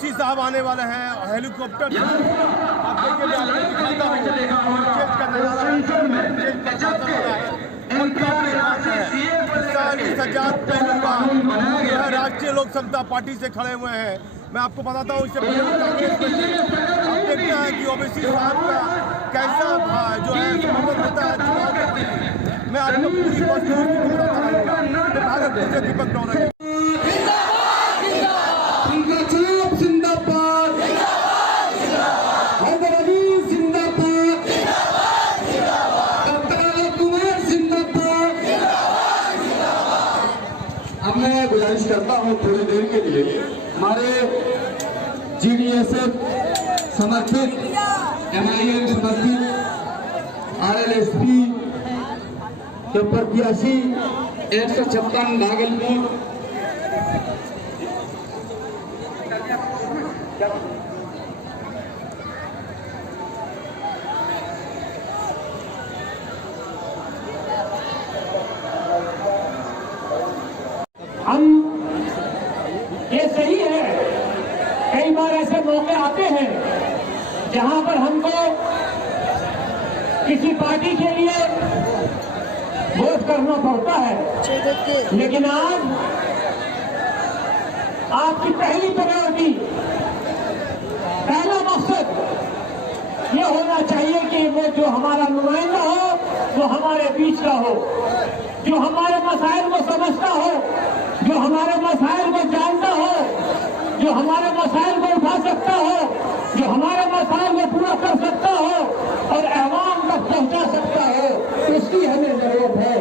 ओवैसी साहब आने वाले हैं हेलीकॉप्टर से। आप देखिए, मैं आपको दिखाता हूँ चेक का नजारा है। 40,000 पहलवान जो है राष्ट्रीय लोक समता पार्टी से खड़े हुए हैं। मैं आपको बताता हूँ, इससे पहले कांग्रेस में थे। आप देखते हैं कि ओवैसी साहब का कैसा जो है समर्थन होता है चुनाव के लिए। मैं आपको पूरी वस्तुओं की बताता रहूँगा। भागलपुर से दीपक नौरंगी। अब मैं गुजारिश करता हूं थोड़ी देर के लिए हमारे GDSF समर्थित, MIM समर्थित RLSP के प्रत्याशी 156 भागलपुर हम ये सही है, कई बार ऐसे मौके आते हैं जहां पर हमको किसी पार्टी के लिए वोट करना पड़ता है, लेकिन आज आपकी पहली प्रायोरिटी, पहला मकसद ये होना चाहिए कि वो जो हमारा नुमाइंदा हो वो हमारे बीच का हो, जो हमारे मसाइल को समझता हो, जो हमारे मसाइल को जानता हो, जो हमारे मसाइल को उठा सकता हो, जो हमारे मसाइल को पूरा कर सकता हो और अवाम तक पहुंचा सकता हो, उसकी हमें जरूरत है।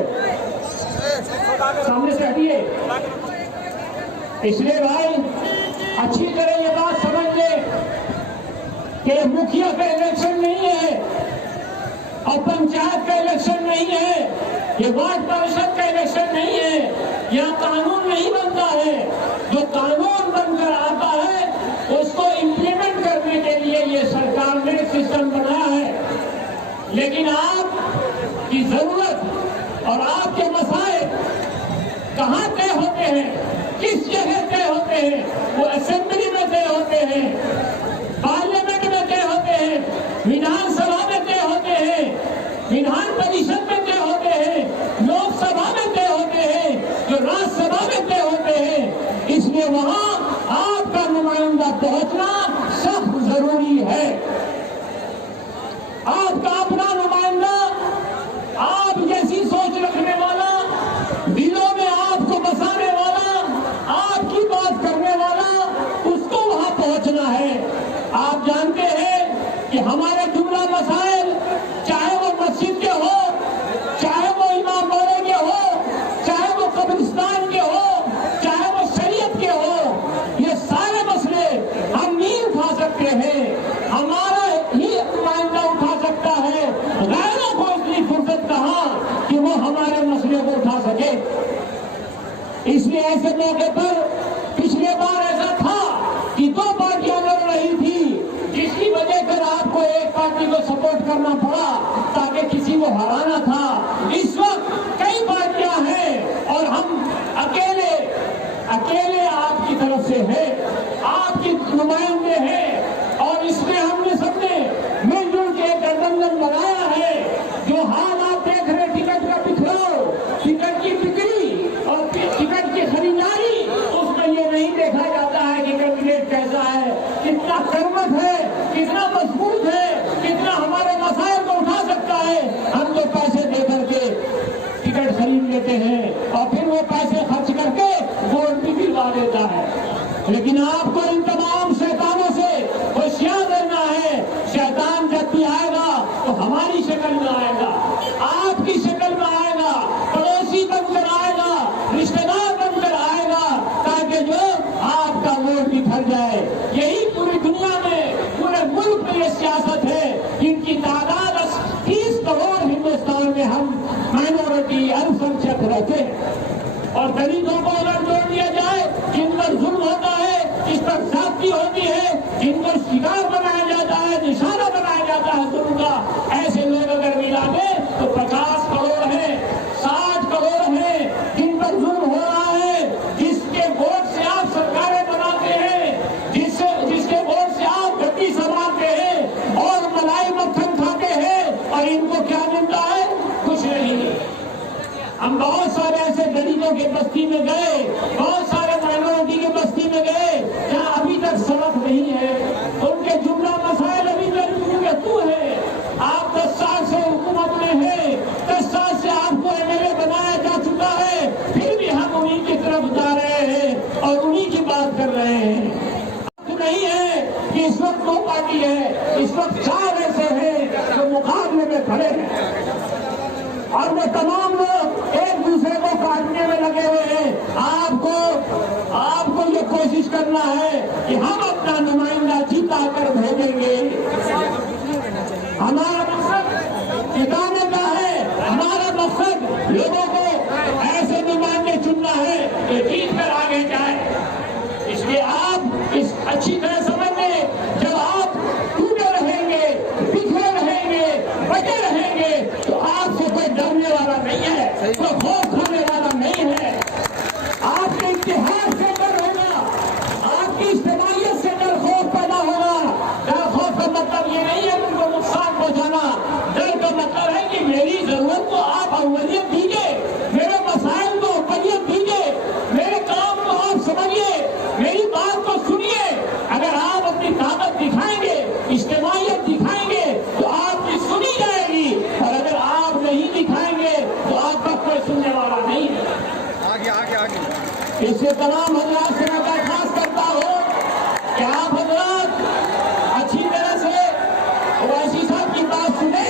सामने से हटिए। इसलिए भाई अच्छी तरह ये बात समझ ले कि मुखिया का इलेक्शन नहीं है और पंचायत का इलेक्शन नहीं है, ये वार्ड परिषद का इलेक्शन नहीं है, यह कानून नहीं बनता है। जो कानून बनकर आता है उसको इम्प्लीमेंट करने के लिए ये सरकार ने सिस्टम बनाया है। लेकिन आपकी जरूरत और आपके मसाइल कहाँ तय होते हैं, किस जगह तय होते हैं? वो असेंबली में तय होते हैं, पार्लियामेंट में तय होते हैं, विधानसभा में तय होते हैं, विधान परिषद में तय होते हैं, लोकसभा में तय होते हैं, जो राज्यसभा में तय होते हैं। इसलिए वहां आपका नुमाइंदा पहुंचना सख्त जरूरी है। आपका अपना नुमाइंदा, आप जैसी सोच रखने वाला, दिलों में आपको बसाने वाला, आपकी बात करने वाला, उसको वहां पहुंचना है। आप जानते हैं कि हमारे जुमला मसाइल, चाहे वो मस्जिद के हो, चाहे वो इमाम बाड़े के हो, चाहे वो कब्रिस्तान के हो, चाहे वो शरीयत के हो, ये सारे मसले हम नहीं उठा सकते हैं। हमारा ही नुमाइंदा उठा सकता है, गैरों को इतनी फुर्सत कहां कि वो हमारे मसले को उठा सके। इसलिए ऐसे मौके पर पिछले बार ऐसा था कि दो पार्टियां लड़ रही थी, जिसकी वजह से आपको एक पार्टी को सपोर्ट करना पड़ा ताकि किसी को हराना था। इस वक्त कई पार्टियां हैं और हम अकेले आपकी तरफ से हैं, आपकी नुमाइंदे हैं और इसमें हमने सबने मिलजुल के एक गठबंधन बनाया है। जो हाल आप देख रहे टिकट का बिखराव, टिकट की बिक्री और टिकट की खरीदारी, उसमें ये नहीं देखा जाता है कि कैंडिडेट कैसा है, कितना कर्मठ है, कितना मजबूत है, कितना हमारे मसाइल को उठा सकता है। हम तो पैसे दे करके टिकट खरीद लेते हैं और फिर वो पैसे खर्च करके वोट भी दिलवा देता है। लेकिन आपको इन तमाम शैतानों से होशियार रहना है। शैतान जब भी आएगा तो हमारी शक्ल में आएगा, आपकी शक्ल में आएगा, पड़ोसी बनकर आएगा, रिश्तेदार बनकर आएगा, ताकि जो आपका वोट भी भर जाए। यही पूरी दुनिया में, पूरे मुल्क में ये सियासत है। इनकी तादाद 30 करोड़ हिंदुस्तान में हम माइनॉरिटी अल्पसंख्यक रहते हैं और दलितों को अगर जोड़ दिया जाए, जिन पर जुल्म होता है, जिस पर जाति होती है, जिनको शिकार बनाया जाता है, निशाना बनाया जाता है जुल्म का, ऐसे लोग अगर मिला दे तो 50 करोड़ है, 60 करोड़ है जिन पर जुल्म हो रहा है, जिसके वोट से आप सरकारें बनाते हैं, जिस और उन्हीं की बात कर रहे हैं। नहीं है कि इस वक्त 2 पार्टी है, इस वक्त 4 ऐसे हैं जो मुकाबले में खड़े हैं और वो तमाम लोग एक दूसरे को काटने में लगे हुए हैं। आपको ये कोशिश करना है कि हम अपना नुमाइंदा जीता कर भेजेंगे। हमारा मकसद जिताने का है, हमारा मकसद लोगों को ऐसे नुमाइंदे चुनना है कि जीत कर आगे जाए। इसलिए आप इस अच्छी तरह समझ लें, जब आप टूटे रहेंगे, बिखरे रहेंगे, बचे रहेंगे, तो आपसे कोई डरने वाला नहीं है, कोई खौफ खाने वाला नहीं है। आपके इतिहास से डर होगा, आपकी इज्तिमाइयत से डर खौफ पैदा होगा। डर खौफ का मतलब ये नहीं है उनको नुकसान पहुंचाना। डर का मतलब है कि मेरी जरूरत को आप अव्वलियत दीजिए, मेरे मसाइल को अव्वलियत दीजिए, मेरे काम को आप समझिए, मेरी बात को सुनिए। अगर आप अपनी ताकत दिखाएंगे, इज्तिमाइयत दिखाएंगे, तो आपकी सुनी जाएगी, और अगर आप नहीं दिखाएंगे तो आपका कोई सुनने वाला नहीं है। इससे तमाम हजरात से मैं दरख्वास्त करता हूँ कि आप हजरात अच्छी तरह से ओवैसी साहब की बात सुने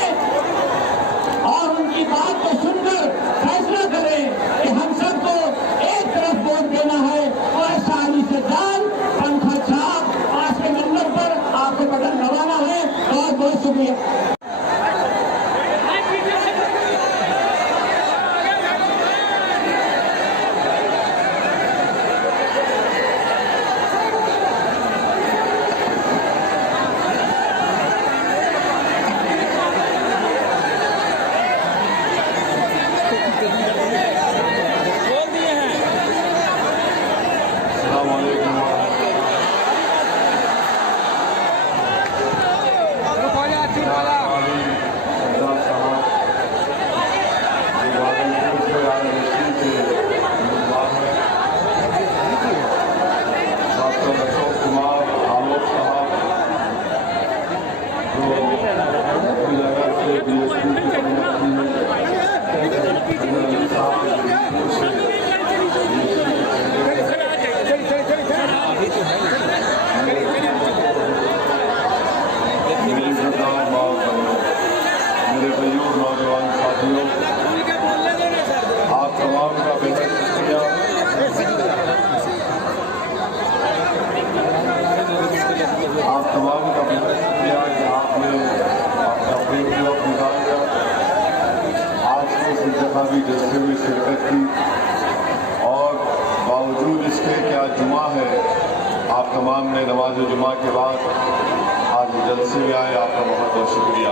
और उनकी बात को सुनकर फैसला करें कि हम सबको एक तरफ वोट देना है और शादी से दाल पंखा छाप 5 के नंबर पर आपको बटन दबाना है। बहुत बहुत शुक्रिया। भी जलसे में शिरकत की और बावजूद इसके कि आज जुमा है, आप तमाम ने नमाज जुमा के बाद आज जलसे में आए, आपका बहुत बहुत शुक्रिया।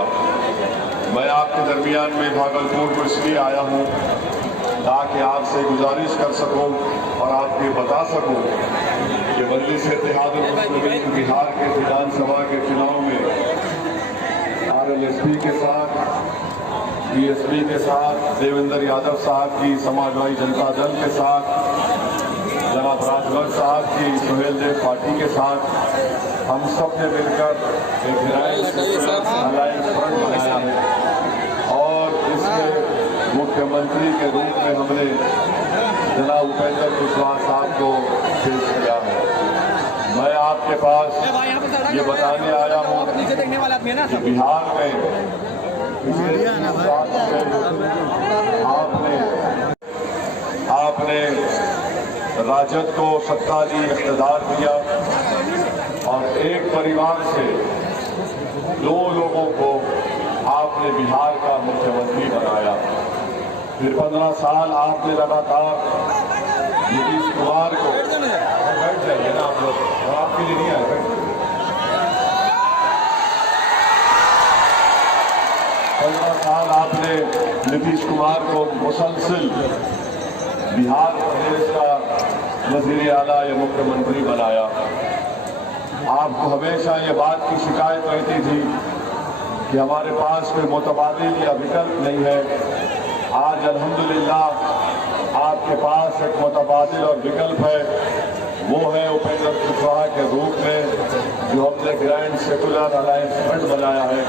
मैं आपके दरमियान में भागलपुर को इसलिए आया हूँ ताकि आपसे गुजारिश कर सकूँ और आपके बता सकूँ कि मजलिस इत्तेहादुल मुस्लिमीन बिहार के विधानसभा के चुनाव में RLSP के साथ, BSP के साथ, देवेंद्र यादव साहब की समाजवादी जनता दल के साथ, जनाब राजभर साहब की सुहेल देव पार्टी के साथ हम सब ने मिलकर एक अलायंस फ्रंट बनाया है और इसके मुख्यमंत्री के रूप में हमने जनाब उपेंद्र कुशवाहा साहब को पेश किया है। मैं आपके पास ये बताने आया हूँ कि बिहार में आपने राजद को सत्ता दी, इख्तिदार दिया और एक परिवार से 2 लोगों को आपने बिहार का मुख्यमंत्री बनाया। फिर 15 साल आपने लगातार नीतीश कुमार को, बैठ जाइए ना आप लोग, और आपके लिए नहीं आए, 15 साल आपने नीतीश कुमार को मुसलसल बिहार प्रदेश का वजीर आला या मुख्यमंत्री बनाया। आपको हमेशा ये बात की शिकायत रहती थी कि हमारे पास कोई मुतबादिल या विकल्प नहीं है। आज अल्हम्दुलिल्लाह आपके पास एक मुतबादिल और विकल्प है, वो है उपेंद्र कुशवाहा के रूप में जो हमने ग्रैंड सेकुलर अलायंस फ्रंट बनाया है।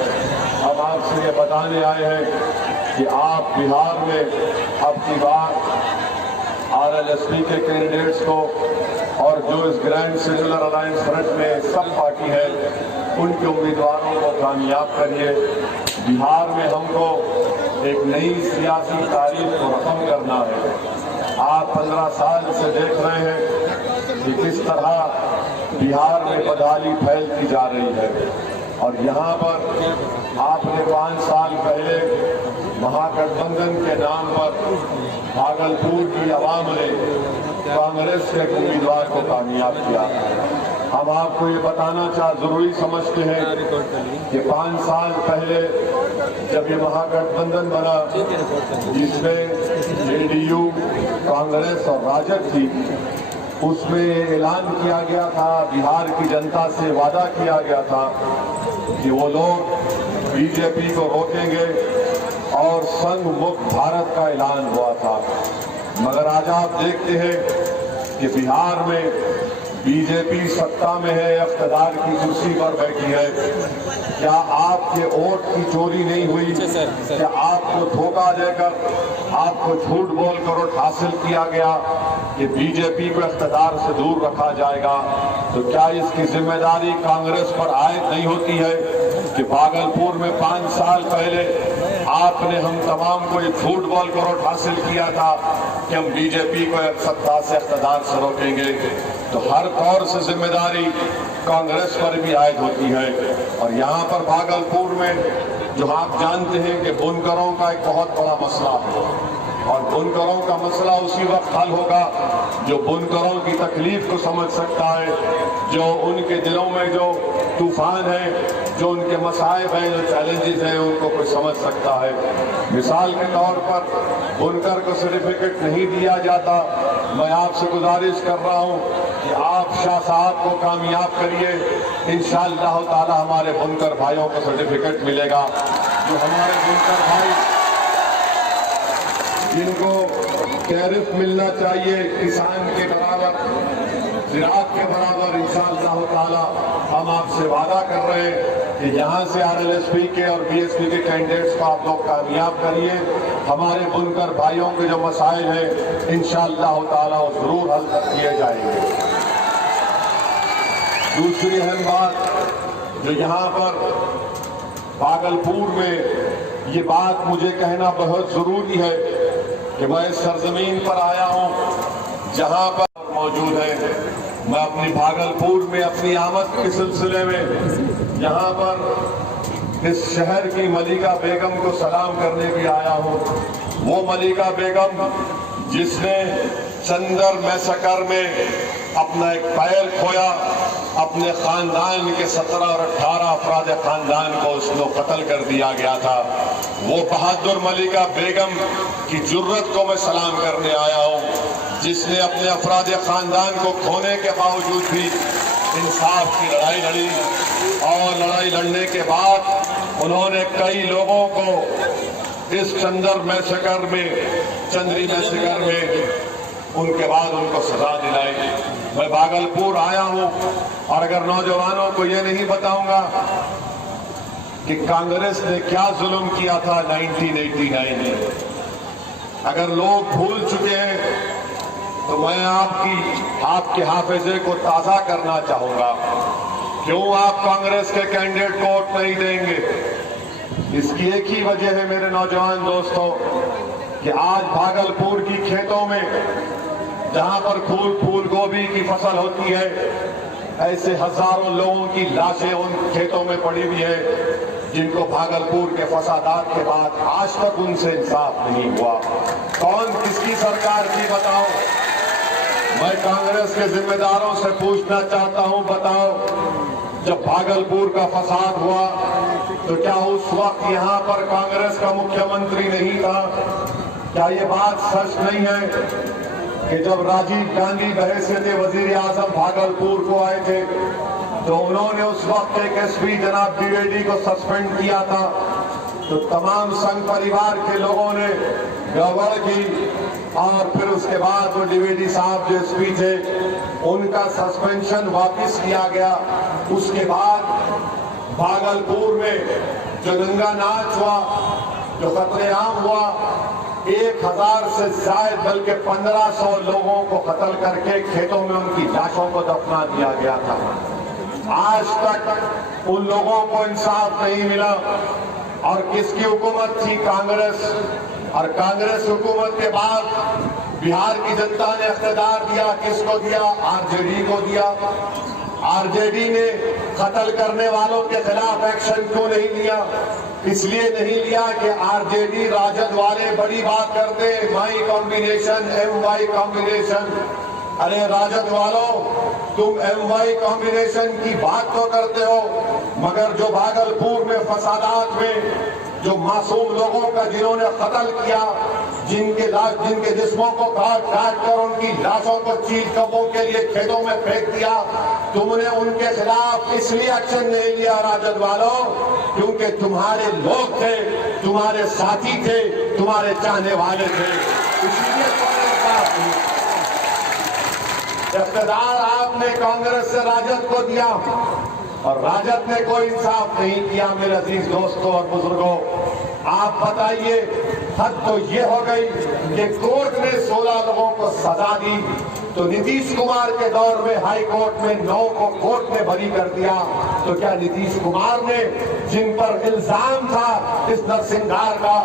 हम आपसे ये बताने आए हैं कि आप बिहार में अब की बार RLSP के कैंडिडेट्स को और जो इस ग्रैंड सेक्युलर अलायंस फ्रंट में सब पार्टी है, उनके उम्मीदवारों को कामयाब करिए। बिहार में हमको एक नई सियासी तारीख को रकम करना है। आप 15 साल से देख रहे हैं कि किस तरह बिहार में बदहाली फैलती जा रही है, और यहाँ पर आपने 5 साल पहले महागठबंधन के नाम पर भागलपुर की आवाम ने कांग्रेस के उम्मीदवार को कामयाब किया। हम आपको ये बताना जरूरी समझते हैं कि 5 साल पहले जब ये महागठबंधन बना, जिसमें जेडीयू, कांग्रेस और राजद थी, उसमें ऐलान किया गया था, बिहार की जनता से वादा किया गया था कि वो लोग बीजेपी को रोकेंगे और संघ मुक्त भारत का ऐलान हुआ था। मगर आज आप देखते हैं कि बिहार में बीजेपी सत्ता में है, इख्तियार की कुर्सी पर बैठी है। क्या आपके वोट की चोरी नहीं हुई? क्या आपको धोखा देकर, आपको झूठ बोलकर वोट हासिल किया गया कि बीजेपी को इख्तियार से दूर रखा जाएगा? तो क्या इसकी जिम्मेदारी कांग्रेस पर आयद नहीं होती है कि भागलपुर में 5 साल पहले आपने हम तमाम को ये झूठ बोलकर वोट हासिल किया था कि हम बीजेपी को सत्ता से इख्तियार से रोकेंगे? तो हर तौर से जिम्मेदारी कांग्रेस पर भी आयद होती है। और यहाँ पर भागलपुर में जो आप जानते हैं कि बुनकरों का एक बहुत बड़ा मसला है, और बुनकरों का मसला उसी वक्त हल होगा जो बुनकरों की तकलीफ को समझ सकता है, जो उनके दिलों में जो तूफान है, जो उनके मसाइब हैं, जो चैलेंजेस हैं, उनको कोई समझ सकता है। मिसाल के तौर पर बुनकर को सर्टिफिकेट नहीं दिया जाता। मैं आपसे गुजारिश कर रहा हूं कि आप शाह साहब को कामयाब करिए, इंशाअल्लाह ताला हमारे बुनकर भाइयों को सर्टिफिकेट मिलेगा। जो हमारे बुनकर भाई जिनको टैरिफ मिलना चाहिए किसान के बराबर, ज़िराअत के बराबर, इंशाअल्लाह ताला हम आपसे वादा कर रहे हैं कि यहाँ से आरएलएसपी के और बीएसपी के कैंडिडेट्स को आप लोग कामयाब करिए। हमारे बुनकर भाइयों के जो मसाइल हैं, इंशाअल्लाह ताला वो जरूर हल किए जाएंगे। दूसरी अहम बात जो यहाँ पर भागलपुर में ये बात मुझे कहना बहुत जरूरी है कि मैं इस सरजमीन पर आया हूँ जहाँ पर मौजूद है। मैं अपनी भागलपुर में अपनी आमद के सिलसिले में यहाँ पर इस शहर की मलिका बेगम को सलाम करने भी आया हूँ। वो मलिका बेगम जिसने चंदर मैसकर में अपना एक पैर खोया, अपने खानदान के 17 और 18 अफराद खानदान को उसको कत्ल कर दिया गया था। वो बहादुर मलिका बेगम की जुर्रत को मैं सलाम करने आया हूँ, जिसने अपने अफराद खानदान को खोने के बावजूद भी इंसाफ की लड़ाई लड़ी, और लड़ाई लड़ने के बाद उन्होंने कई लोगों को इस चंदरी मैसेकर में उनके बाद उनको सजा दिलाई। मैं भागलपुर आया हूं, और अगर नौजवानों को ये नहीं बताऊंगा कि कांग्रेस ने क्या जुल्म किया था 1989 में, अगर लोग भूल चुके हैं, तो मैं आपके हाफिजे को ताजा करना चाहूंगा। क्यों आप कांग्रेस के कैंडिडेट को वोट नहीं देंगे? इसकी एक ही वजह है मेरे नौजवान दोस्तों कि आज भागलपुर की खेतों में जहां पर फूल गोभी की फसल होती है, ऐसे हजारों लोगों की लाशें उन खेतों में पड़ी हुई है, जिनको भागलपुर के फसादात के बाद आज तक उनसे इंसाफ नहीं हुआ। कौन किसकी सरकार थी बताओ? मैं कांग्रेस के जिम्मेदारों से पूछना चाहता हूं, बताओ जब भागलपुर का फसाद हुआ तो क्या उस वक्त यहां पर कांग्रेस का मुख्यमंत्री नहीं था? क्या ये बात सच नहीं है कि जब राजीव गांधी बहैसियत वजीर आजम भागलपुर को आए थे तो उन्होंने उस वक्त एक एसपी जनाब द्विवेदी को सस्पेंड किया था, तो तमाम संघ परिवार के लोगों ने गड़बड़ की, और फिर उसके बाद वो द्विवेदी साहब जो एसपी थे उनका सस्पेंशन वापस किया गया। उसके बाद भागलपुर में जो नंगा नाच हुआ, जो कत्लेआम हुआ, 1000 से ज्यादा बल्कि 1500 लोगों को कत्ल करके खेतों में उनकी लाशों को दफना दिया गया था। आज तक उन लोगों को इंसाफ नहीं मिला। और किसकी हुकूमत थी? कांग्रेस। और कांग्रेस हुकूमत के बाद बिहार की जनता ने इख्तियार दिया। किसको दिया? आरजेडी को दिया। आरजेडी ने कत्ल करने वालों के खिलाफ एक्शन क्यों नहीं लिया? इसलिए नहीं लिया कि आरजेडी राजद वाले बड़ी बात करते, माई कॉम्बिनेशन, MY कॉम्बिनेशन। अरे राजद वालों, तुम MY कॉम्बिनेशन की बात तो करते हो, मगर जो भागलपुर में फसादात में जो मासूम लोगों का जिन्होंने कत्ल किया, जिनके जिस्मों को काट कर उनकी लाशों को चील कब्बों के लिए खेतों में फेंक दिया, तुमने उनके खिलाफ इसलिए एक्शन नहीं लिया राजद वालों क्योंकि तुम्हारे लोग थे, तुम्हारे साथी थे, तुम्हारे चाहने वाले थे। इसीलिए इख्तियार आपने कांग्रेस से राजद को दिया और राजद ने कोई इंसाफ नहीं किया। मेरे अजीज दोस्तों और बुजुर्गों, आप बताइए, हद तो ये हो गई कि कोर्ट ने 16 लोगों को सजा दी, तो नीतीश कुमार के दौर में हाई कोर्ट में 9 को कोर्ट ने बरी कर दिया। तो क्या नीतीश कुमार ने, जिन पर इल्जाम था इस नरसिंहार का,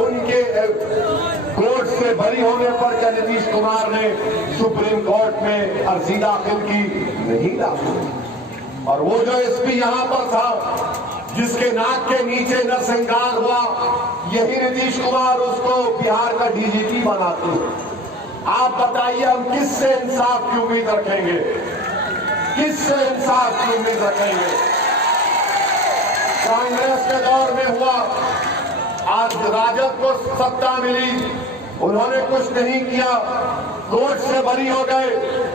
उनके कोर्ट से बरी होने पर क्या नीतीश कुमार ने सुप्रीम कोर्ट में अर्जी दाखिल की? नहीं दाखिल। और वो जो SP यहां पर था, जिसके नाक के नीचे नरसिंहार हुआ, यही नीतीश कुमार उसको बिहार का DGP बनाते हैं। आप बताइए, हम किससे इंसाफ की उम्मीद रखेंगे? किससे इंसाफ की उम्मीद रखेंगे? कांग्रेस के दौर में हुआ, आज राजद को सत्ता मिली, उन्होंने कुछ नहीं किया, कोर्ट से बरी हो गए,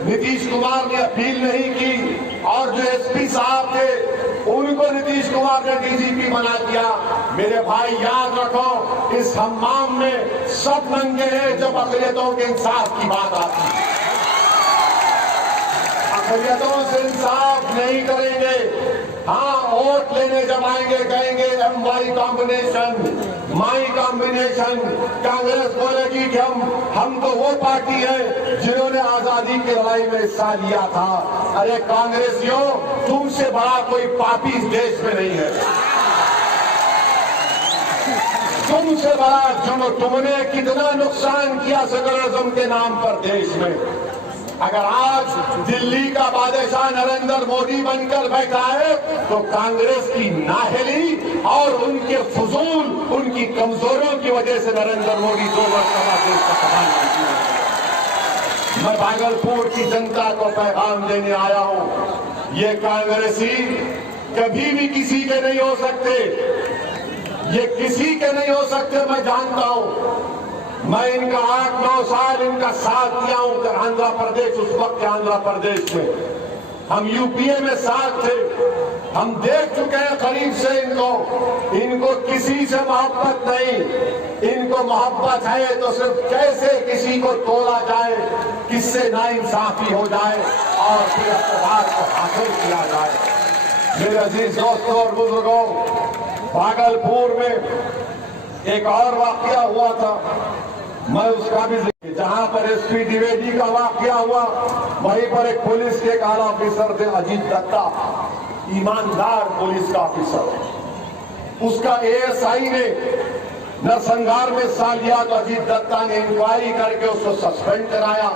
नीतीश कुमार ने अपील नहीं की, और जो SP साहब थे उनको नीतीश कुमार ने DGP बना दिया। मेरे भाई याद रखो, इस हम्माम में सब नंगे हैं जब अक़लियतों के इंसाफ की बात आती है। अक़लियतों से इंसाफ नहीं करेंगे। हाँ, वोट लेने जब आएंगे कहेंगे MY combination, my combination. Congress बोलेगी कि हम तो वो पार्टी है जिन्होंने आजादी की लड़ाई में हिस्सा लिया था। अरे कांग्रेसियों, तुमसे बड़ा कोई पापी इस देश में नहीं है। तुमसे बड़ा तुमने कितना नुकसान किया सेकुलरिज्म के नाम पर देश में। अगर आज दिल्ली का बादशाह नरेंद्र मोदी बनकर बैठा है तो कांग्रेस की नाहली और उनके फजूल, उनकी कमजोरियों की वजह से नरेंद्र मोदी 2 वर्ष देश का प्रधान मंत्री है। मैं भागलपुर की जनता को पैगाम देने आया हूं, ये कांग्रेसी कभी भी किसी के नहीं हो सकते, ये किसी के नहीं हो सकते। मैं जानता हूं, मैं इनका 8-9 साल इनका साथ दिया हूं। आंध्र प्रदेश, उस वक्त आंध्र प्रदेश में हम UPA में साथ थे, हम देख चुके हैं करीब से इनको किसी से मोहब्बत नहीं। इनको मोहब्बत है तो सिर्फ कैसे किसी को तोड़ा जाए, किससे नाइंसाफी हो जाए और फिर इक़्तिदार को हासिल किया जाए। मेरे अजीज दोस्तों और बुजुर्गों, भागलपुर में एक और वाकया हुआ था, मैं उसका भी, जहां पर SP द्विवेदी का वाकया हुआ, वहीं पर एक पुलिस के आला ऑफिसर थे अजीत दत्ता, ईमानदार पुलिस का ऑफिसर। उसका ASI ने नरसंहार में हिस्सा लिया तो अजीत दत्ता ने इंक्वायरी करके उसको सस्पेंड कराया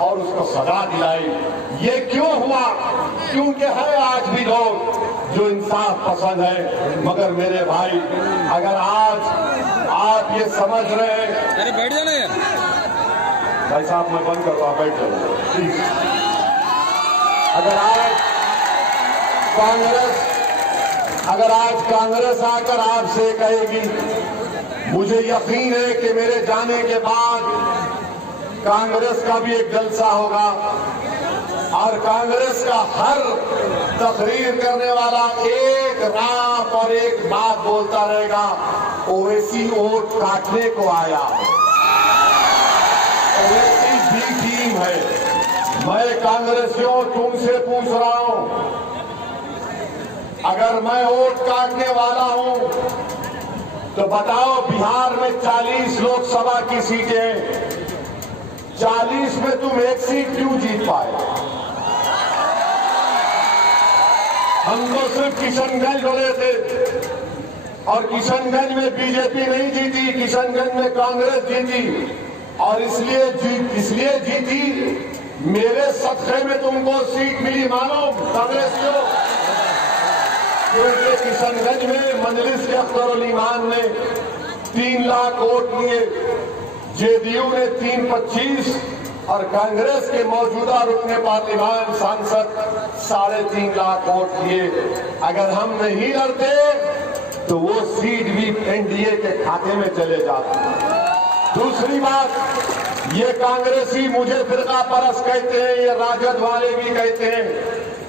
और उसको सजा दिलाई। ये क्यों हुआ? क्योंकि है आज भी लोग जो इंसाफ पसंद है। मगर मेरे भाई, अगर आज आप ये समझ रहे हैं, अरे बैठ जाना यार। भाई साहब मैं बंद करता हूं, बैठ जाओ प्लीज। अगर आज कांग्रेस आकर आपसे कहेगी, मुझे यकीन है कि मेरे जाने के बाद कांग्रेस का भी एक जलसा होगा और कांग्रेस का हर तकरीर करने वाला एक रात और एक बात बोलता रहेगा, ओवैसी वोट काटने को आया, ओवैसी भी टीम है। मैं कांग्रेसियों तुमसे पूछ रहा हूं, अगर मैं वोट काटने वाला हूं तो बताओ, बिहार में 40 लोकसभा की सीटें हैं, 40 में तुम एक सीट क्यों जीत पाए? हम तो सिर्फ किशनगंज डरे थे, और किशनगंज में बीजेपी नहीं जीती, किशनगंज में कांग्रेस जीती। और इसलिए जीती, मेरे सदक़े में तुमको सीट मिली, मानो कांग्रेस को। क्योंकि किशनगंज में मजलिस के अख्तर ईमान ने 3 लाख वोट लिए, जेडीयू ने 325 और कांग्रेस के मौजूदा रुकने पार्लियामान सांसद 3.5 लाख वोट लिए। अगर हम नहीं लड़ते तो वो सीट भी एनडीए के खाते में चले जाते। दूसरी बात, ये कांग्रेसी मुझे फिरका परस्त कहते हैं, ये राजद वाले भी कहते हैं।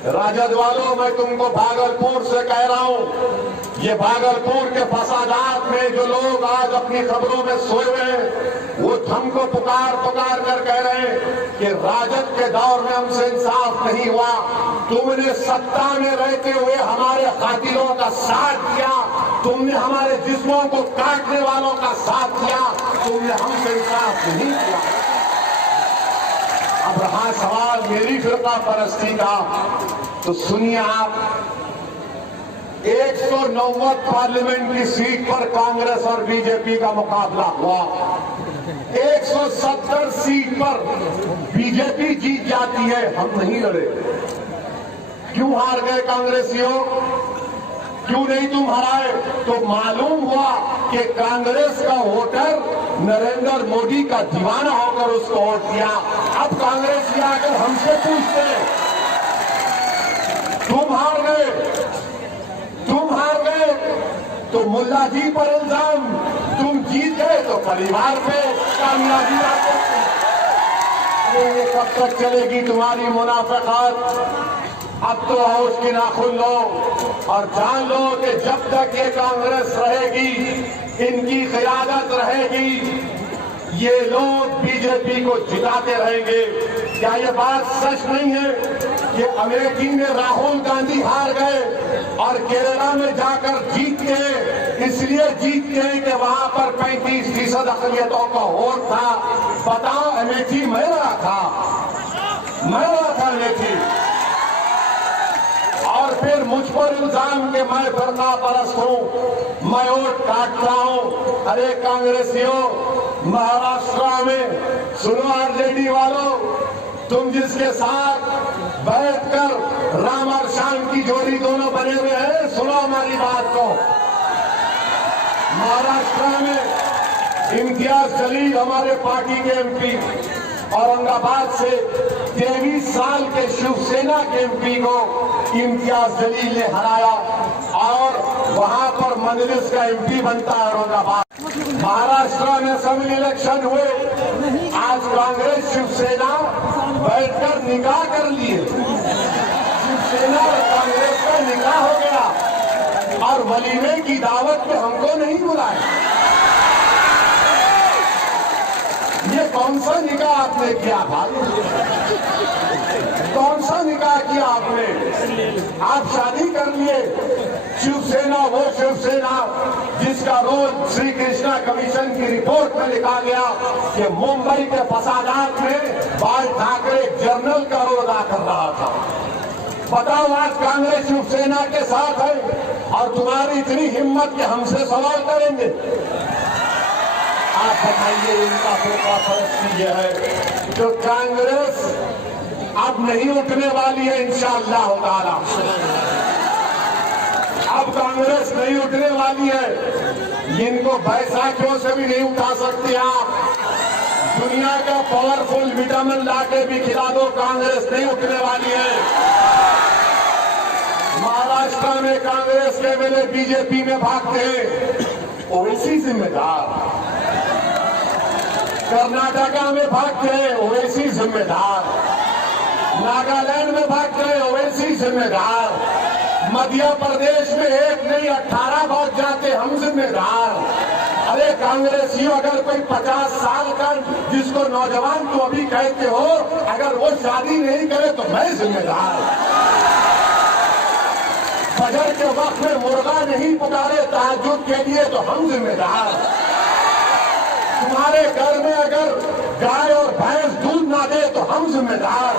राजद वालों, मैं तुमको भागलपुर से कह रहा हूं, ये भागलपुर के फसादात में जो लोग आज अपनी खबरों में सोए हुए हैं, वो हमको पुकार कर कह रहे हैं कि राजद के दौर में हमसे इंसाफ नहीं हुआ। तुमने सत्ता में रहते हुए हमारे कातिलों का साथ दिया, तुमने हमारे जिस्मों को काटने वालों का साथ दिया, तुमने हमसे इंसाफ नहीं किया। अब रहा सवाल मेरी फिरका परस्ती का, तो सुनिए आप, 190 पार्लियामेंट की सीट पर कांग्रेस और बीजेपी का मुकाबला हुआ। 170 सीट पर बीजेपी जीत जाती है, हम नहीं लड़े। क्यों हार गए कांग्रेसियों? क्यों नहीं तुम हराए? तो मालूम हुआ कि कांग्रेस का वोटर नरेंद्र मोदी का दीवाना होकर उसको वोट दिया। अब कांग्रेसी आकर हमसे पूछते हैं, तुम हार गए तो मुल्ला जी पर इल्जाम, तुम जीत गए तो परिवार पे कामयाबी आते। ये कब तक चलेगी तुम्हारी मुनाफिकात? अब तो होश की नाखुन लो और जान लो कि जब तक ये कांग्रेस रहेगी, इनकी क़यादत रहेगी, ये लोग बीजेपी को जिताते रहेंगे। क्या ये बात सच नहीं है कि अमेठी में राहुल गांधी हार गए और केरला में जाकर जीत गए? इसलिए जीत गए कि वहां पर 35% अक़लियतों का वोट था। बताओ, अमेठी मैं रहा था अमेठी। और फिर मुझ पर इल्जाम कि मैं फिरका परस्त हूं, मैं वोट काटता हूं। अरे कांग्रेसियों, महाराष्ट्र में सुनो, आरजेडी वालों, तुम जिसके साथ बैठकर राम और श्याम की जोड़ी दोनों बने हुए हैं, सुनो हमारी बात को। महाराष्ट्र में इम्तियाज जलील हमारे पार्टी के एमपी, औरंगाबाद से 23 साल के शिवसेना के एमपी को इम्तियाज जलील ने हराया और वहां पर मजलिस का एमपी बनता है औरंगाबाद। महाराष्ट्र में असेंबली इलेक्शन हुए, आज कांग्रेस शिवसेना बैठकर निकाह कर लिए। शिवसेना और कांग्रेस का निकाह हो गया और वलीमे की दावत पे हमको नहीं बुलाया। ये कौन सा निकाह आपने किया भाई? कौन सा निकाह किया आपने? आप शादी कर लिए। शिवसेना वो शिवसेना जिसका रोल श्री कृष्णा कमीशन की रिपोर्ट में लिखा गया कि मुंबई के फसादात में बाल ठाकरे जनरल का रोल अदा कर रहा था। बताओ, आज कांग्रेस शिवसेना के साथ है और तुम्हारी इतनी हिम्मत कि हमसे सवाल करेंगे? आप बताइए, इनका फिरका परस्ती ये है। जो कांग्रेस अब नहीं उठने वाली है इंशाअल्लाह ताला, अब कांग्रेस नहीं उठने वाली है। इनको बैसाखियों से भी नहीं उठा सकते आप। दुनिया का पावरफुल विटामिन लाके भी खिला दो, कांग्रेस नहीं उठने वाली है। महाराष्ट्र में कांग्रेस के एमएलए बीजेपी में भागते हैं, ओवैसी जिम्मेदार। कर्नाटका में भागते हैं, ओवैसी जिम्मेदार। नागालैंड में भागते हैं, ओवैसी जिम्मेदार। मध्य प्रदेश में 1 नहीं 18 भाग जाते, हम जिम्मेदार। अरे कांग्रेसियों, अगर कोई 50 साल का जिसको नौजवान तो अभी कहते हो, अगर वो शादी नहीं करे तो मैं जिम्मेदार। फजर के वक्त में मुर्गा नहीं पुकारे तहज्जुद के लिए तो हम जिम्मेदार। तुम्हारे घर में अगर गाय और भैंस दूध ना दे तो हम जिम्मेदार।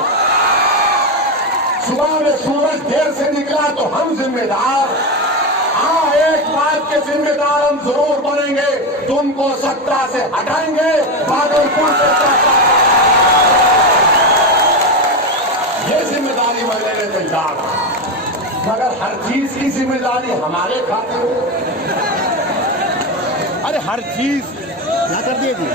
सुबह में सूरज देर से निकला तो हम जिम्मेदार। हाँ, एक बात के जिम्मेदार हम जरूर बनेंगे, तुमको सत्ता से हटाएंगे, भागलपुर से ये जिम्मेदारी मैं लेने तैयार हूं। मगर हर चीज की जिम्मेदारी हमारे खाते हो। अरे हर चीज क्या कर दिए जी?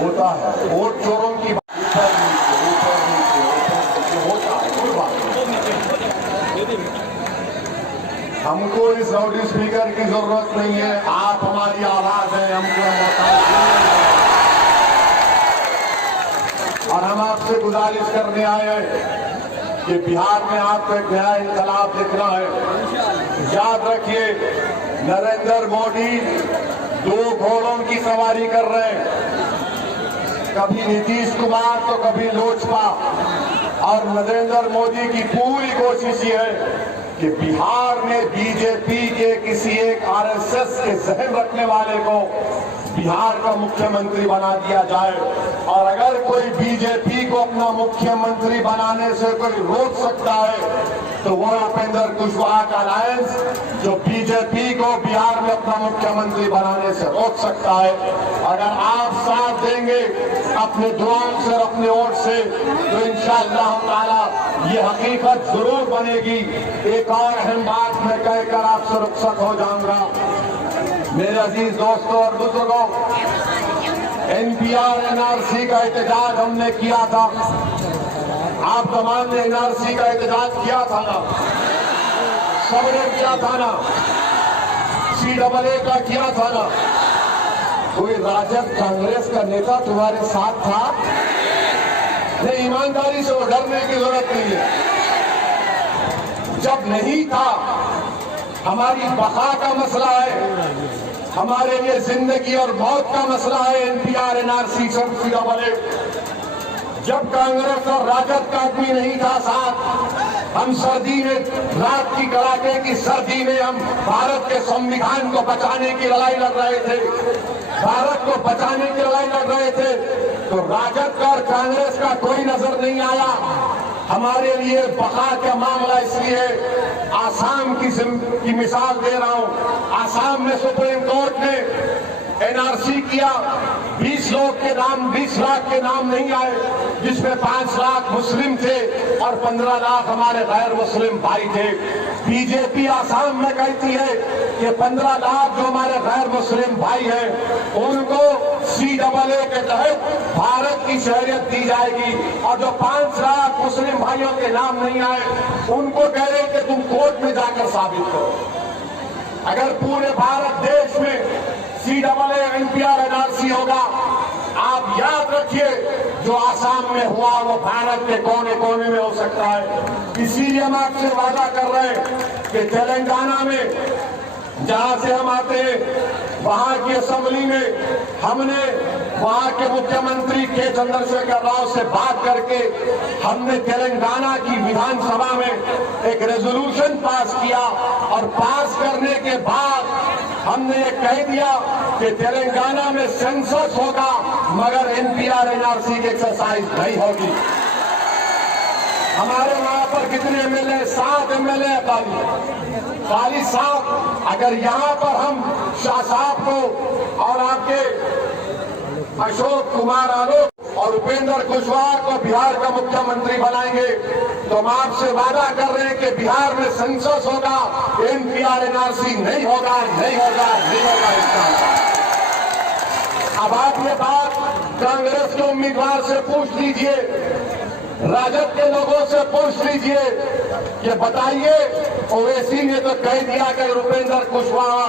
होता है वोट चोरों की ऊपर नीचे होता है, कोई बात नहीं। हमको इस लाउड स्पीकर की जरूरत नहीं है, आप हमारी आवाज है, हमको और हम आपसे गुजारिश करने आए हैं कि बिहार में आपको एक नया इनकलाब देखना है। याद रखिए, नरेंद्र मोदी दो घोड़ों की सवारी कर रहे हैं, कभी नीतीश कुमार तो कभी लोजपा। और नरेंद्र मोदी की पूरी कोशिश ये है कि बिहार में बीजेपी के किसी एक आरएसएस के जहन रखने वाले को बिहार का मुख्यमंत्री बना दिया जाए। और अगर कोई बीजेपी को अपना मुख्यमंत्री बनाने से कोई रोक सकता है तो वो उपेंद्र कुशवाहा का अलायंस, जो बीजेपी को बिहार में अपना मुख्यमंत्री बनाने से रोक सकता है। अगर आप साथ देंगे अपने दुआओं से और अपने वोट से तो इंशाअल्लाह ताला ये हकीकत जरूर बनेगी। एक और अहम बात मैं कहकर आपसे रुखसत हो जाऊंगा। मेरे अजीज दोस्तों और बुजुर्गों, एनपीआर एनआरसी का एहतजाज हमने किया था। आप तमाम ने एनआरसी का एहतजाज किया था ना, सबने किया था ना, CAA का किया था ना। कोई राजद कांग्रेस का नेता तुम्हारे साथ था? नहीं, ईमानदारी से वो डरने की जरूरत नहीं है। जब नहीं था, हमारी बका का मसला है, हमारे लिए जिंदगी और मौत का मसला है। एनपीआर एनआरसी CAA जब कांग्रेस और राजद का आदमी नहीं था साथ, हम सर्दी में, रात की कड़ाके की सर्दी में हम भारत के संविधान को बचाने की लड़ाई लड़ रहे थे, भारत को बचाने की लड़ाई लड़ रहे थे। तो राजद का और कांग्रेस का कोई नजर नहीं आया। हमारे लिए बका का मामला इसलिए आसाम की मिसाल दे रहा हूं। आसाम में सुप्रीम कोर्ट ने एनआरसी किया, 20 लोग के नाम, 20 लाख के नाम नहीं आए, जिसमें 5 लाख मुस्लिम थे और 15 लाख हमारे गैर मुस्लिम भाई थे। बीजेपी आसाम में कहती है कि 15 लाख जो हमारे गैर मुस्लिम भाई हैं उनको CAA के तहत भारत की शहरियत दी जाएगी, और जो 5 लाख मुस्लिम भाइयों के नाम नहीं आए उनको कह रहे कि तुम कोर्ट में जाकर साबित करो। अगर पूरे भारत देश में CAA एनपीआर एनआरसी होगा, आप याद रखिए जो आसाम में हुआ वो भारत के कोने कोने में हो सकता है। इसीलिए हम आपसे वादा कर रहे हैं कि तेलंगाना में जहां से हम आते हैं, वहां की असेंबली में हमने वहां के मुख्यमंत्री के चंद्रशेखर राव से बात करके हमने तेलंगाना की विधानसभा में एक रेजोल्यूशन पास किया, और पास करने के बाद हमने ये कह दिया कि तेलंगाना में सेंसस होगा मगर एनपीआर एनआरसी की एक्सरसाइज नहीं होगी। हमारे वहां पर कितने एमएलए? 7 एमएलए खाली 7। अगर यहाँ पर हम शाह साहब को और आपके अशोक कुमार आलोक और उपेंद्र कुशवाहा को बिहार का मुख्यमंत्री बनाएंगे तो हम आपसे वादा कर रहे हैं कि बिहार में सेंसस होगा, एनपीआर एनआरसी नहीं होगा, नहीं होगा, नहीं होगा। इसका अब आप ये बात कांग्रेस के उम्मीदवार से पूछ लीजिए, राजद के लोगों से पूछ लीजिए कि बताइए, ओवैसी ने तो कह दिया कि उपेंद्र कुशवाहा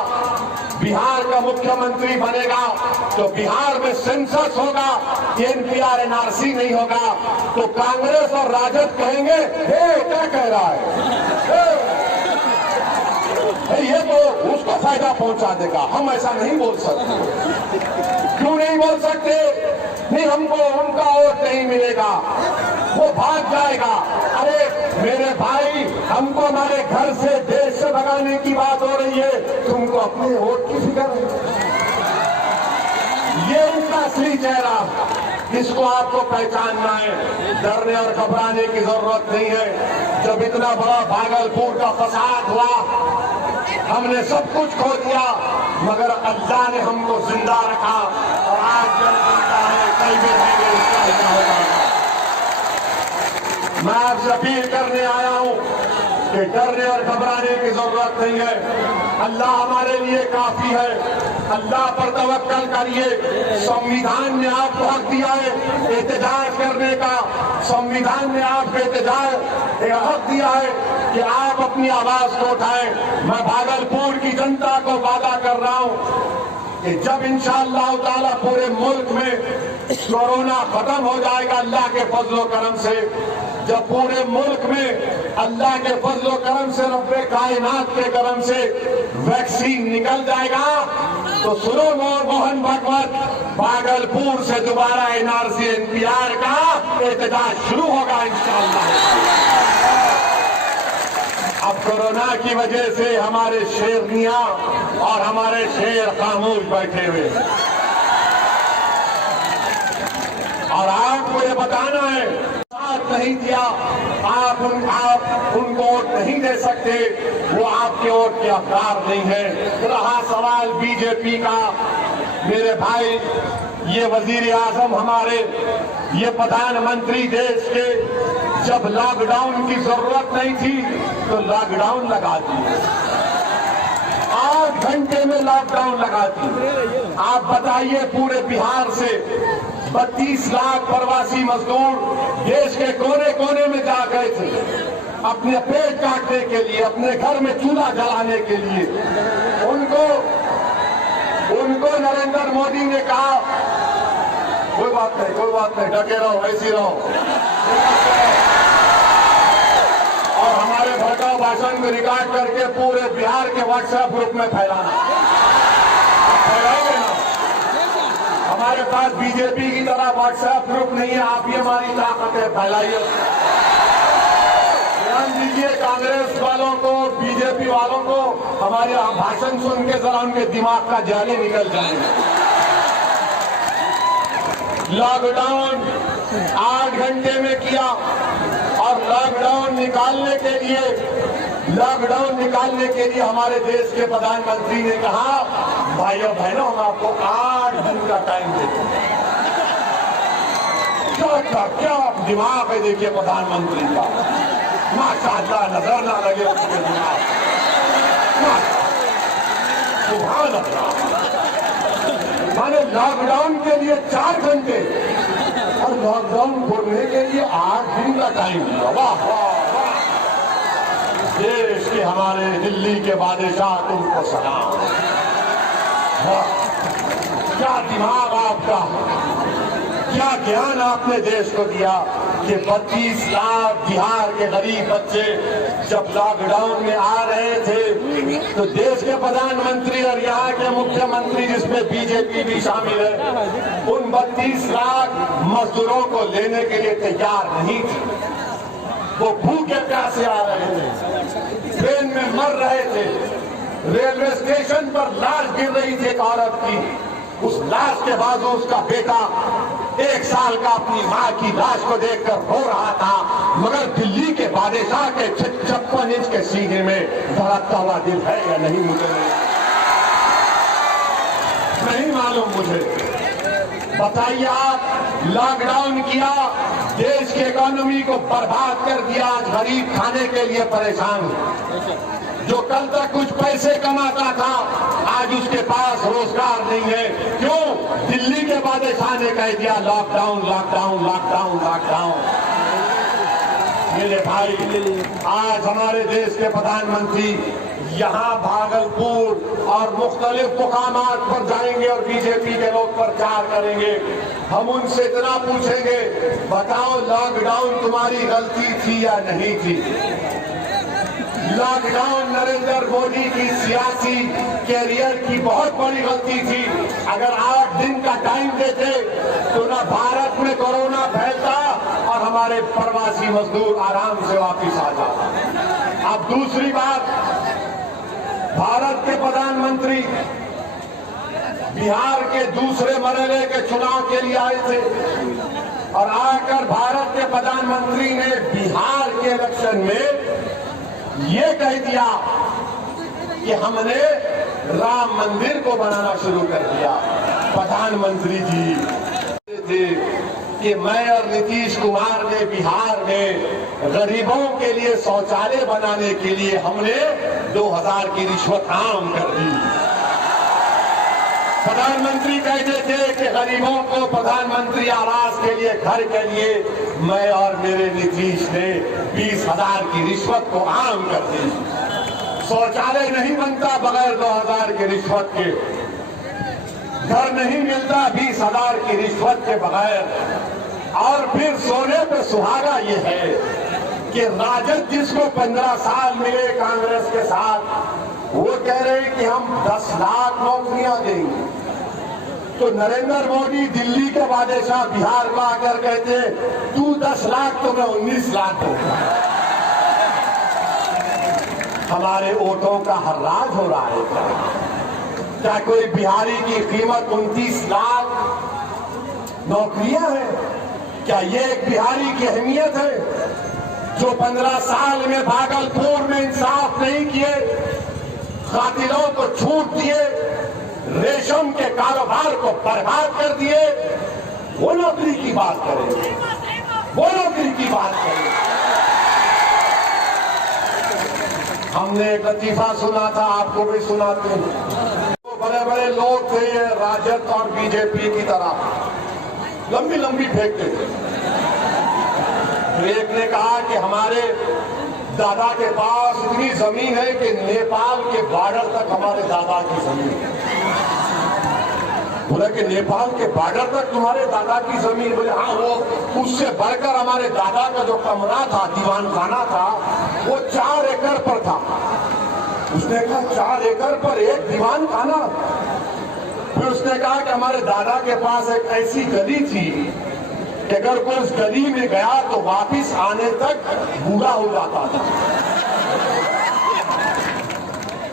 बिहार का मुख्यमंत्री बनेगा तो बिहार में सेंसस होगा, एनपीआर एनआरसी नहीं होगा। तो कांग्रेस और राजद कहेंगे, हे क्या कह रहा है? ये तो उसको फायदा पहुंचा देगा। हम ऐसा नहीं बोल सकते। क्यों नहीं बोल सकते? नहीं, हमको उनका वोट नहीं मिलेगा, वो भाग जाएगा। अरे मेरे भाई, हमको हमारे घर से देश से भगाने की बात हो रही है, तुमको अपने वोट की फिक्र है। ये उनका असली चेहरा, इसको आपको पहचानना है। डरने और घबराने की जरूरत नहीं है। जब इतना बड़ा भागलपुर का फसाद हुआ, हमने सब कुछ खो दिया, मगर अल्लाह ने हमको जिंदा रखा और आज जब जिंदा है, कई भी रहेंगे, इसका क्या होगा। मैं आपसे अपील करने आया हूं कि डरने और घबराने की जरूरत नहीं है। अल्लाह हमारे लिए काफी है। अल्लाह पर तवक्कल करिए। संविधान ने आपको हक दिया है एहतजाज करने का। संविधान ने आपको एहतजाज हक दिया है कि आप अपनी आवाज को उठाएं। मैं भागलपुर की जनता को वादा कर रहा हूं कि जब इंशाअल्लाह ताला पूरे मुल्क में कोरोना खत्म हो जाएगा अल्लाह के फजलो करम से, जब पूरे मुल्क में अल्लाह के फजलो करम से, रब्बे कायनात के करम से वैक्सीन निकल जाएगा, तो सुनो मोहन भगवत, भागलपुर से दोबारा एनआरसी एनपीआर का एहतजाज शुरू होगा इंशाअल्लाह। अब कोरोना की वजह से हमारे शेरनियां और हमारे शेर खामोश बैठे हुए, और आपको ये बताना है, साथ नहीं दिया, आप उनको वोट नहीं दे सकते, वो आपके वोट के हकदार नहीं है। रहा सवाल बीजेपी का, मेरे भाई, ये वजीर आजम हमारे, ये प्रधानमंत्री देश के, जब लॉकडाउन की जरूरत नहीं थी तो लॉकडाउन लगा दी, 8 घंटे में लॉकडाउन लगा दी। आप बताइए, पूरे बिहार से 32 लाख प्रवासी मजदूर देश के कोने कोने में जा गए थे अपने पेट काटने के लिए, अपने घर में चूल्हा जलाने के लिए। उनको नरेंद्र मोदी ने कहा, कोई बात नहीं, डटे रहो, ऐसी रहो, और हमारे भड़काऊ भाषण को रिकॉर्ड करके पूरे बिहार के व्हाट्सएप ग्रुप में फैलाना। फैलाएंगे ना? हमारे पास बीजेपी की तरह व्हाट्सएप ग्रुप नहीं है, आप ही हमारी ताकत है, फैलाइए। ध्यान दीजिए, कांग्रेस वालों को, बीजेपी वालों को हमारे भाषण सुन के जरा उनके दिमाग का जाले निकल जाएंगे। लॉकडाउन 8 घंटे में किया, और लॉकडाउन निकालने के लिए हमारे देश के प्रधानमंत्री ने कहा, भाइयों बहनों, हम आपको 8 दिन का टाइम देते हैं। क्या दिमाग है, देखिए प्रधानमंत्री का, माशाअल्लाह, नजर ना लगे उसके दिमाग, सुभान अल्लाह। माने लॉकडाउन के लिए 4 घंटे और लॉकडाउन खोलने के लिए 8 दिन का टाइम दिया। वाह वाह वाह, देश के हमारे दिल्ली के बादशाह, तुमको सलाम। वाह, क्या दिमाग आपका, क्या ज्ञान आपने देश को दिया कि 32 लाख बिहार के गरीब बच्चे जब लॉकडाउन में आ रहे थे तो देश के प्रधानमंत्री और यहाँ के मुख्यमंत्री, जिसमें बीजेपी भी शामिल है, उन 32 लाख मजदूरों को लेने के लिए तैयार नहीं थे। वो भूखे प्यासे आ रहे थे, ट्रेन में मर रहे थे, रेलवे स्टेशन पर लाश गिर रही थी एक औरत की, उस लाश के बाद उसका बेटा 1 साल का अपनी मां की लाश को देखकर रो रहा था, मगर दिल्ली के बादशाह के 56 इंच के सीने में धड़कता हुआ दिल है या नहीं, मुझे नहीं मालूम। मुझे बताइए, आप लॉकडाउन किया, देश की इकोनॉमी को बर्बाद कर दिया, आज गरीब खाने के लिए परेशान है। जो कल तक कुछ पैसे कमाता था, आज उसके पास रोजगार नहीं है। क्यों? दिल्ली के बादशाह ने कह दिया लॉकडाउन, लॉकडाउन, लॉकडाउन, लॉकडाउन। मेरे भाई, आज हमारे देश के प्रधानमंत्री यहाँ भागलपुर और मुख्तलिफ मुकामात पर जाएंगे और बीजेपी के लोग प्रचार करेंगे। हम उनसे इतना पूछेंगे, बताओ लॉकडाउन तुम्हारी गलती थी या नहीं थी? लॉकडाउन नरेंद्र मोदी की सियासी कैरियर की बहुत बड़ी गलती थी। अगर 8 दिन का टाइम देते तो न भारत में कोरोना फैलता और हमारे प्रवासी मजदूर आराम से वापिस आ जाते। अब दूसरी बात, भारत के प्रधानमंत्री बिहार के दूसरे मरहले के चुनाव के लिए आए थे और आकर भारत के प्रधानमंत्री ने बिहार के इलेक्शन में ये कह दिया कि हमने राम मंदिर को बनाना शुरू कर दिया। प्रधानमंत्री जी थे कि मैं और नीतीश कुमार ने बिहार में गरीबों के लिए शौचालय बनाने के लिए हमने 2000 की रिश्वत आम कर दी। प्रधानमंत्री कहते थे कि गरीबों को प्रधानमंत्री आवास के लिए, घर के लिए मैं और मेरे नीतीश ने 20,000 की रिश्वत को आम कर दी। शौचालय नहीं बनता बगैर 2000 की रिश्वत के, घर नहीं मिलता 20,000 की रिश्वत के बगैर। और फिर सोने पे सुहागा ये है कि राजद जिसको 15 साल मिले कांग्रेस के साथ, वो कह रहे हैं कि हम 10 लाख नौकरियां देंगे। तो नरेंद्र मोदी दिल्ली के बादशाह बिहार में आकर कहते तू 10 लाख तो मैं 19 लाख दूंगा। हमारे वोटों का हर्राज हो रहा है क्या कोई बिहारी की कीमत 29 लाख नौकरियां हैं? क्या ये एक बिहारी की अहमियत है जो 15 साल में भागलपुर में इंसाफ नहीं किए, कातिलों को छूट दिए, रेशम के कारोबार को बर्बाद कर दिए? वो नौकरी की बात करेंगे, वो नौकरी की बात करेंगे। हमने एक लतीफा सुना था, आपको भी सुनाते हैं। वो बड़े बड़े लोग थे ये राजद और बीजेपी की तरह, लंबी लंबी फेंकते थे। एक ने कहा कि हमारे दादा के पास इतनी जमीन है कि नेपाल के बॉर्डर तक हमारे दादा की जमीन है। बोला कि नेपाल के बॉर्डर तक तुम्हारे दादा की जमीन? बोले हाँ, वो उससे बढ़कर हमारे दादा का जो कमरा था, दीवान खाना था, वो 4 एकड़ पर था। उसने कहा 4 एकड़ पर एक दीवान खाना? फिर उसने कहा कि हमारे दादा के पास एक ऐसी गली थी कि अगर कोई उस गली में गया तो वापिस आने तक बूढ़ा हो जाता था।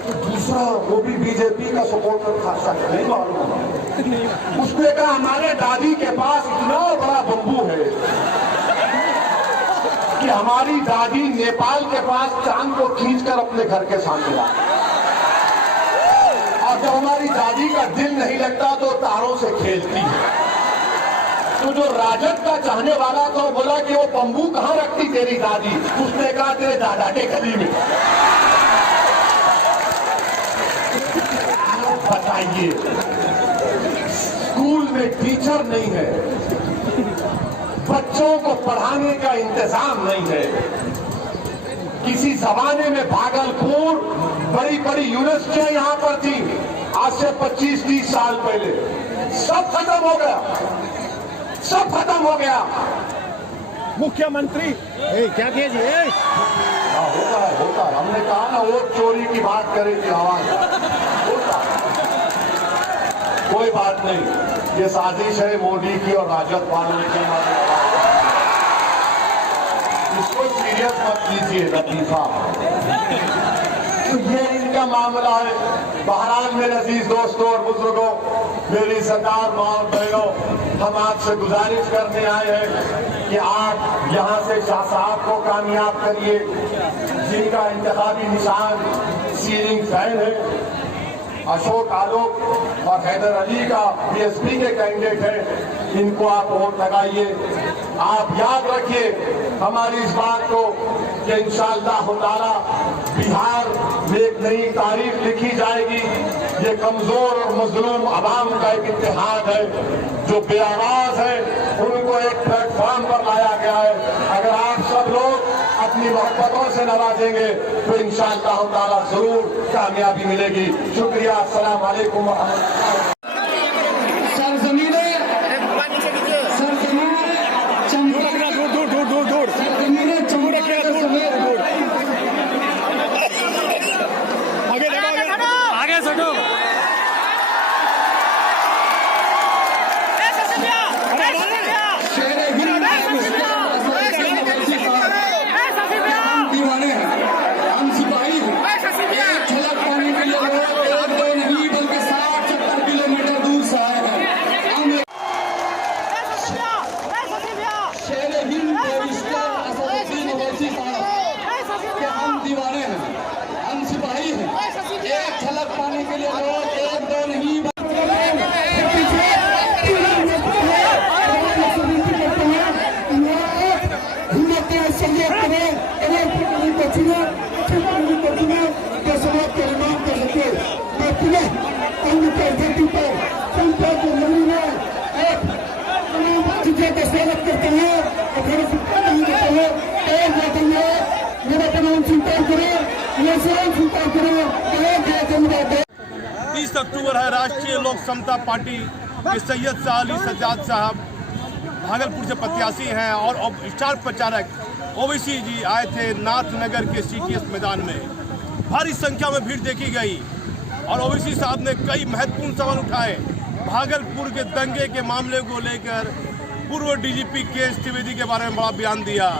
तो दूसरा वो भी बीजेपी का सपोर्टर था, शायद नहीं मालूम। उसने कहा हमारे दादी के पास इतना बड़ा बम्बू है कि हमारी दादी नेपाल के पास चांद को खींचकर अपने घर के सामने ला, और जब हमारी दादी का दिल नहीं लगता तो तारों से खेलती है। तो जो राजद का चाहने वाला था वो बोला कि वो बम्बू कहाँ रखती तेरी दादी? उसने कहा तेरे दादा के गली में। बताइए, स्कूल में टीचर नहीं है, बच्चों को पढ़ाने का इंतजाम नहीं है। किसी जमाने में भागलपुर बड़ी बड़ी यूनिवर्सिटियां यहाँ पर थी, आज से 25-30 साल पहले। सब खत्म हो गया, सब खत्म हो गया। मुख्यमंत्री क्या कीजिए? होता है, होता है। हमने कहा ना वोट चोरी की बात करेगी आवाज, होता है। कोई बात नहीं, ये साजिश है मोदी की और राजद वालों की। इसको सीरियस मत लीजिए लतीफा, तो ये इनका मामला है। बहरहाल मेरे अजीज दोस्तों और बुजुर्गों, मेरी सरकार माँ और बहनों, हम आपसे गुजारिश करने आए हैं कि आप यहाँ से शाह साहब को कामयाब करिए, जिनका इंतखाबी निशान सीलिंग फैन है। अशोक आलोक और हैदर अली का बीएसपी के कैंडिडेट है, इनको आप वोट लगाइए। आप याद रखिए हमारी इस बात को कि इंशाअल्लाह ताला बिहार में एक नई तारीख लिखी जाएगी। ये कमजोर और मजलूम अवाम का एक इम्तिहान है, जो बेआवाज है उनको एक प्लेटफॉर्म पर लाया गया है। अगर आप सब लोग अपनी मोहब्बतों से नवाजेंगे तो इंशाअल्लाह ताला जरूर कामयाबी मिलेगी। शुक्रिया, अस्सलाम वालेकुम व रहमतुल्लाह। दूर अक्टूबर है, राष्ट्रीय लोक समता पार्टी के सैयद शाह अली सज्जाद साहब भागलपुर से प्रत्याशी हैं और स्टार प्रचारक ओवैसी जी आए थे नाथनगर के सीटीएस मैदान में। भारी संख्या में भीड़ देखी गई और ओवैसी साहब ने कई महत्वपूर्ण सवाल उठाए। भागलपुर के दंगे के मामले को लेकर पूर्व डीजीपी के एस द्विवेदी के बारे में बड़ा बयान दिया।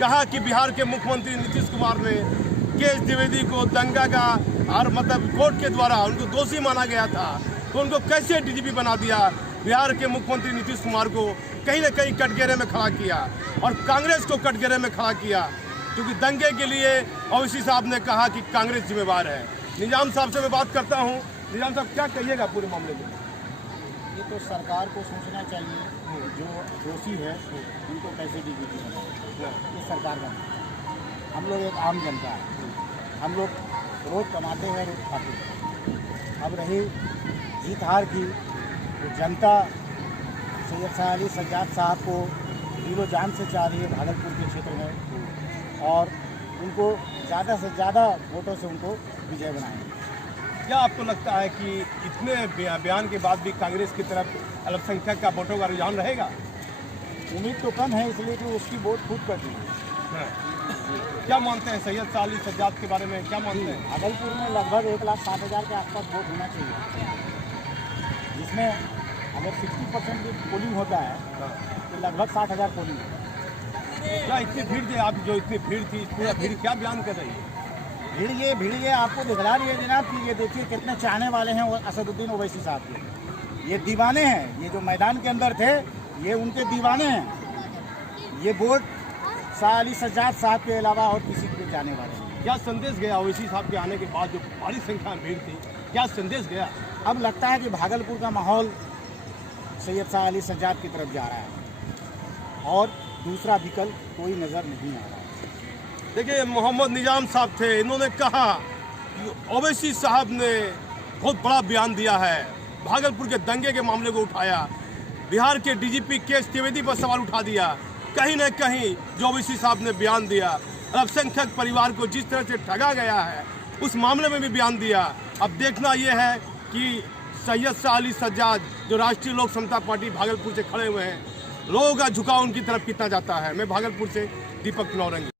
कहा कि बिहार के मुख्यमंत्री नीतीश कुमार ने के एस द्विवेदी को दंगा का और मतलब कोर्ट के द्वारा उनको दोषी माना गया था, तो उनको कैसे डीजीपी बना दिया। बिहार के मुख्यमंत्री नीतीश कुमार को कहीं न कहीं कटघरे में खड़ा किया और कांग्रेस को कटघरे में खड़ा किया, क्योंकि दंगे के लिए ओवैसी साहब ने कहा कि कांग्रेस जिम्मेवार है। निजाम साहब से मैं बात करता हूँ। निजाम साहब, क्या कहिएगा पूरे मामले में? ये तो सरकार को सोचना चाहिए, जो दोषी है उनको कैसे डीजीपी बनाए, ये सरकार का। हम लोग एक आम जनता है, हम लोग रोज कमाते हैं, रोज खाते हैं। अब रही जीत हार की, तो जनता सैयद शाह अली सज्जाद साहब को दिलो जान से चाह रही है भागलपुर के क्षेत्र में, और उनको ज़्यादा से ज़्यादा वोटों से उनको विजय बनाएंगे। क्या आपको लगता है कि इतने बयान के बाद भी कांग्रेस की तरफ अल्पसंख्यक का वोटों का रुझान रहेगा? उम्मीद तो कम है, इसलिए कि उसकी वोट खुद कर दी है। क्या मानते हैं सैयद शाह अली सज्जाद के बारे में, क्या मानते हैं? भागलपुर में लगभग 1,60,000 के आसपास वोट होना चाहिए, जिसमें अगर 60% की पोलिंग होता है तो लगभग 60,000 पोलिंग है। क्या इतनी भीड़ थी, आप जो इतनी भीड़ थी, पूरा भीड़ क्या बयान कर रही है? भीड़ ये आपको दिखला रही है जनाब कि ये देखिए कितने चाहने वाले हैं असदुद्दीन ओवैसी साहब के। ये दीवाने हैं, ये जो मैदान के अंदर थे ये उनके दीवाने हैं। ये वोट शाह अली सज्जाद साहब के अलावा और किसी के जाने वाले हैं। क्या संदेश गया ओवैसी साहब के आने के बाद, जो बड़ी संख्या में भीड़ थी, क्या संदेश गया? अब लगता है कि भागलपुर का माहौल सैयद शाह अली सज्जाद की तरफ जा रहा है और दूसरा विकल्प कोई नज़र नहीं आ रहा। देखिए, मोहम्मद निजाम साहब थे, इन्होंने कहा कि ओवैसी साहब ने बहुत बड़ा बयान दिया है, भागलपुर के दंगे के मामले को उठाया, बिहार के डीजीपी के एस द्विवेदी पर सवाल उठा दिया। कहीं न कहीं जो ओवैसी साहब ने बयान दिया, अल्पसंख्यक परिवार को जिस तरह से ठगा गया है उस मामले में भी बयान दिया। अब देखना यह है कि सैयद शाह अली सज्जाद जो राष्ट्रीय लोक समता पार्टी भागलपुर से खड़े हुए हैं, लोगों का झुकाव उनकी तरफ कितना जाता है। मैं भागलपुर से दीपक नौरंगी।